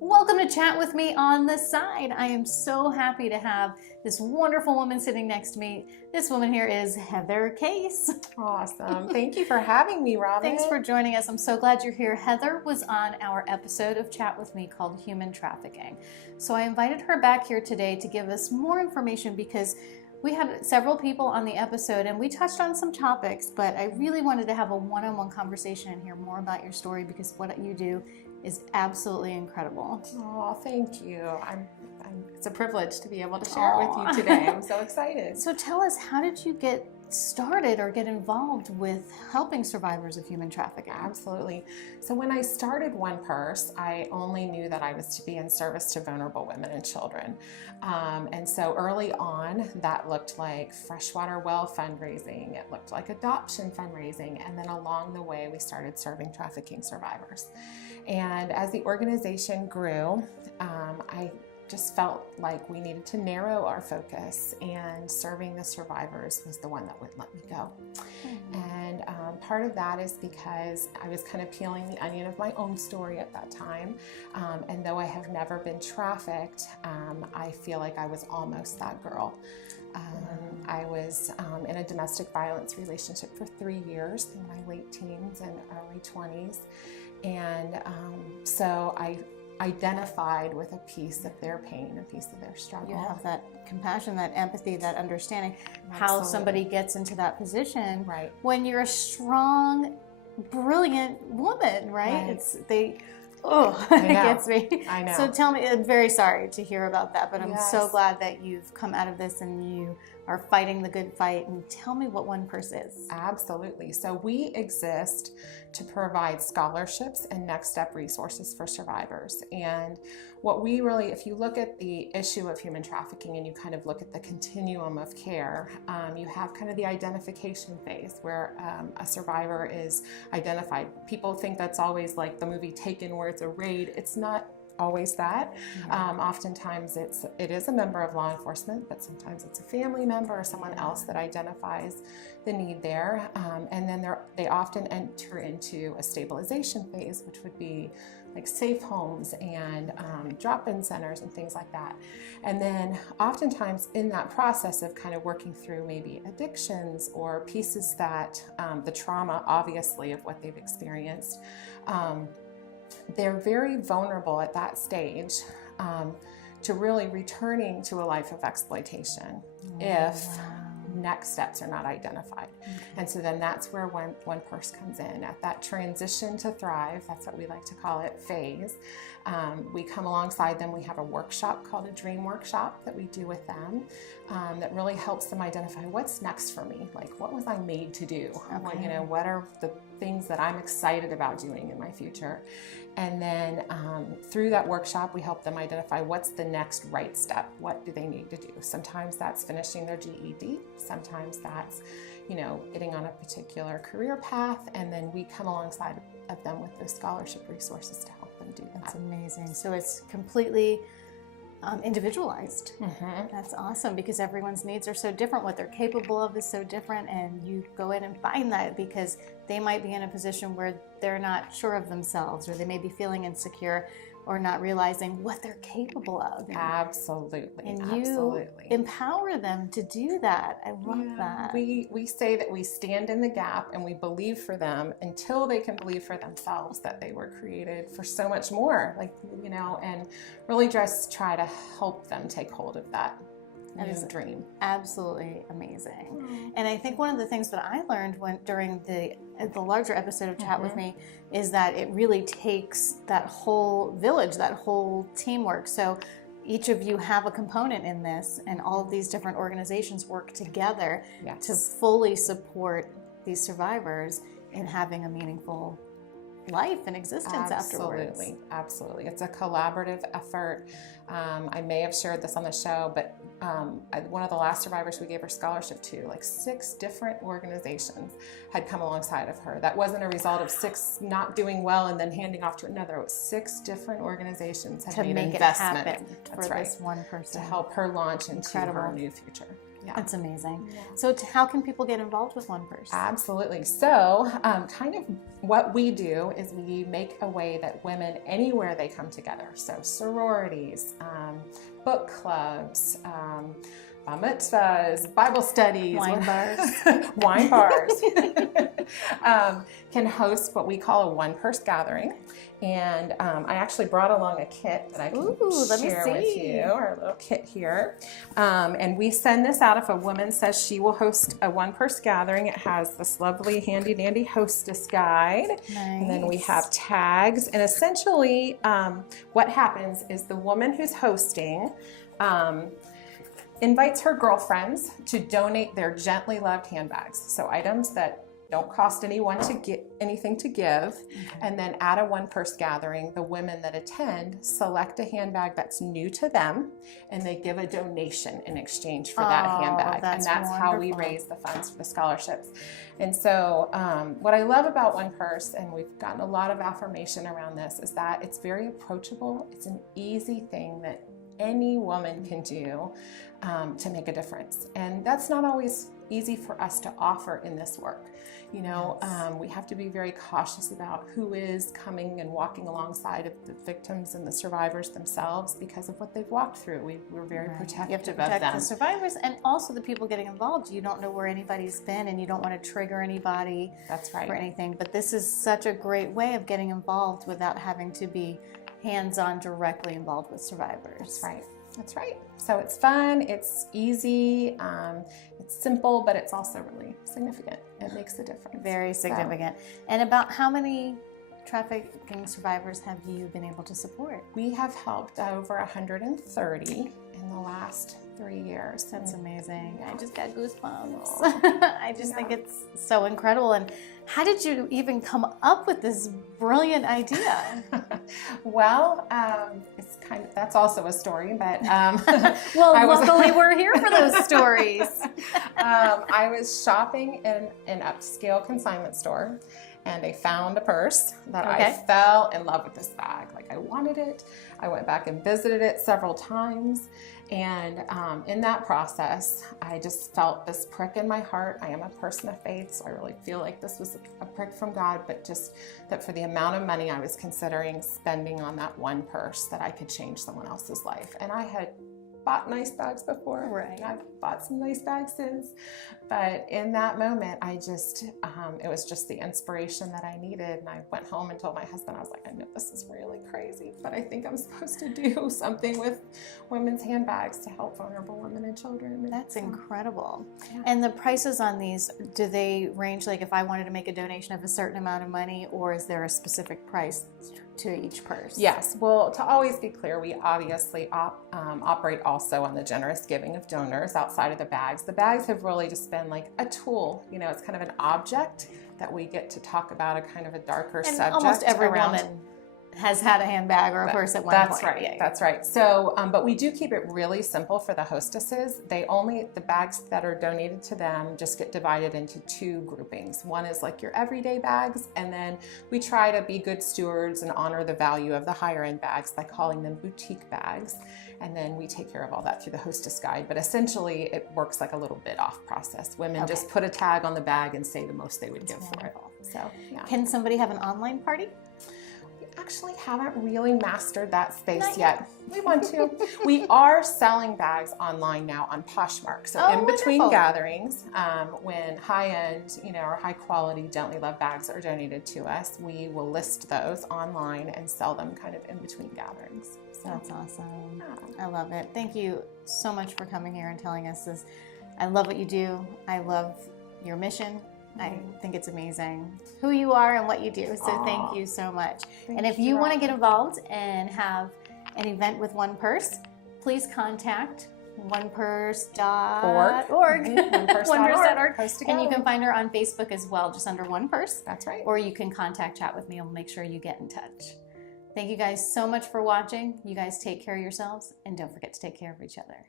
Welcome to Chat with Me on the Side. I am so happy to have this wonderful woman sitting next to me. This woman here is Heather Case. Awesome. Thank you for having me, Robin. Thanks for joining us. I'm so glad you're here. Heather was on our episode of Chat with Me called Human Trafficking. So I invited her back here today to give us more information because we had several people on the episode and we touched on some topics, but I really wanted to have a one-on-one conversation and hear more about your story because what you do is absolutely incredible. Oh, thank you. It's a privilege to be able to share it with you today. I'm so excited. So tell us, how did you get started or get involved with helping survivors of human trafficking? Absolutely. So when I started One Purse, I only knew that I was to be in service to vulnerable women and children. And so early on, that looked like freshwater well fundraising. It looked like adoption fundraising. And then along the way, we started serving trafficking survivors. And as the organization grew, I just felt like we needed to narrow our focus, and serving the survivors was the one that would let me go. And part of that is because I was kind of peeling the onion of my own story at that time. And though I have never been trafficked, I feel like I was almost that girl. I was in a domestic violence relationship for 3 years in my late teens and early 20s. And so I identified with a piece of their pain, a piece of their struggle. You have that compassion, that empathy, that understanding. Absolutely. How somebody gets into that position Right. when you're a strong, brilliant woman, right? Right. It gets me. I know. So tell me, I'm very sorry to hear about that, but I'm so Yes. glad that you've come out of this and you are fighting the good fight. And tell me what One Purse is. Absolutely. So we exist to provide scholarships and next step resources for survivors. And what we really, if you look at the issue of human trafficking and you kind of look at the continuum of care, you have kind of the identification phase where a survivor is identified. People think that's always like the movie Taken where it's a raid. It's not always that. Oftentimes it is a member of law enforcement, but sometimes it's a family member or someone else that identifies the need there. And then they often enter into a stabilization phase, which would be like safe homes and drop-in centers and things like that. And then oftentimes in that process of kind of working through maybe addictions or pieces that the trauma, obviously, of what they've experienced, they're very vulnerable at that stage to really returning to a life of exploitation if next steps are not identified. And so then that's where One Purse comes in. At that transition to thrive, that's what we like to call it, phase, we come alongside them. We have a workshop called a dream workshop that we do with them that really helps them identify what's next for me. Like, what was I made to do? Okay. What are the things that I'm excited about doing in my future? And then through that workshop, we help them identify what's the next right step. What do they need to do? Sometimes that's finishing their GED. Sometimes that's, getting on a particular career path. And then we come alongside of them with those scholarship resources to help them do that. That's amazing. So it's completely individualized. That's awesome because everyone's needs are so different. What they're capable of is so different, and you go in and find that because they might be in a position where they're not sure of themselves, or they may be feeling insecure or not realizing what they're capable of. Absolutely. And Absolutely. you empower them to do that. I love that. We say that we stand in the gap and we believe for them until they can believe for themselves that they were created for so much more, and really just try to help them take hold of that dream. Absolutely amazing. And I think one of the things that I learned during the larger episode of Chat with Me is that it really takes that whole village, that whole teamwork. So each of you have a component in this, and all of these different organizations work together to fully support these survivors in having a meaningful life and existence afterwards. Absolutely. It's a collaborative effort. I may have shared this on the show, but one of the last survivors we gave her scholarship to, like 6 different organizations had come alongside of her. That wasn't a result of 6 not doing well and then handing off to another. It was 6 different organizations had made an investment for this one person to help her launch into her new future. That's amazing. Yeah. So how can people get involved with One Purse? Absolutely. So kind of what we do is we make a way that women, anywhere they come together, so sororities, book clubs, bar mitzvahs, Bible studies, Wine bars. wine bars, can host what we call a One Purse gathering. And I actually brought along a kit that I can share with you, our little kit here. And we send this out if a woman says she will host a One Purse gathering. It has this lovely handy dandy hostess guide. Nice. And then we have tags. And essentially what happens is the woman who's hosting invites her girlfriends to donate their gently loved handbags. So items that don't cost anyone to get anything to give. And then at a One Purse gathering, the women that attend select a handbag that's new to them, and they give a donation in exchange for that handbag. And that's how we raise the funds for the scholarships. And so what I love about One Purse, and we've gotten a lot of affirmation around this, is that it's very approachable. It's an easy thing that any woman can do to make a difference. And that's not always easy for us to offer in this work. You know, we have to be very cautious about who is coming and walking alongside of the victims and the survivors themselves because of what they've walked through. We're very protective You have to of protect them. the survivors and also the people getting involved. You don't know where anybody's been, and you don't want to trigger anybody That's right. or anything. But this is such a great way of getting involved without having to be hands-on, directly involved with survivors. That's right. That's right. So it's fun, it's easy, it's simple, but it's also really significant. It makes a difference. Very significant. And about how many trafficking survivors have you been able to support? We have helped over 130 in the last 3 years. That's amazing. Yeah. I just got goosebumps. I just think it's so incredible. And how did you even come up with this brilliant idea? Well, it's kind of, that's also a story, but well, luckily we're here for those stories. I was shopping in an upscale consignment store, and I found a purse that I fell in love with this bag. Like, I wanted it. I went back and visited it several times. And in that process, I just felt this prick in my heart. I am a person of faith, so I really feel like this was a prick from God, but just that for the amount of money I was considering spending on that one purse, that I could change someone else's life. And I had bought nice bags before. Right. I've bought some nice bags since. But in that moment, I just, it was just the inspiration that I needed. And I went home and told my husband, I was like, I know this is really crazy, but I think I'm supposed to do something with women's handbags to help vulnerable women and children. That's incredible. Yeah. And the prices on these, do they range, like if I wanted to make a donation of a certain amount of money, or is there a specific price to each purse? Yes. Well, to always be clear, we obviously operate also on the generous giving of donors outside of the bags. The bags have really just been like a tool. You know, it's kind of an object that we get to talk about, a kind of a darker subject. Almost every woman has had a handbag or a purse at one point. That's right. That's right. So, but we do keep it really simple for the hostesses. The bags that are donated to them just get divided into two groupings. One is like your everyday bags, and then we try to be good stewards and honor the value of the higher end bags by calling them boutique bags. And then we take care of all that through the hostess guide. But essentially, it works like a little bit off process. Women just put a tag on the bag and say the most they would give for it. So, yeah. Can somebody have an online party? Actually haven't really mastered that space yet. We want to. We are selling bags online now on Poshmark. So in between gatherings, when high-end, or high-quality gently loved bags are donated to us, we will list those online and sell them kind of in between gatherings. So that's awesome. I love it. Thank you so much for coming here and telling us this. I love what you do. I love your mission. I think it's amazing who you are and what you do. So thank you so much. And if you want to get involved and have an event with One Purse, please contact onepurse.org. onepurse.org. And you can find her on Facebook as well, just under One Purse. That's right. Or you can chat with me. I'll make sure you get in touch. Thank you guys so much for watching. You guys take care of yourselves, and don't forget to take care of each other.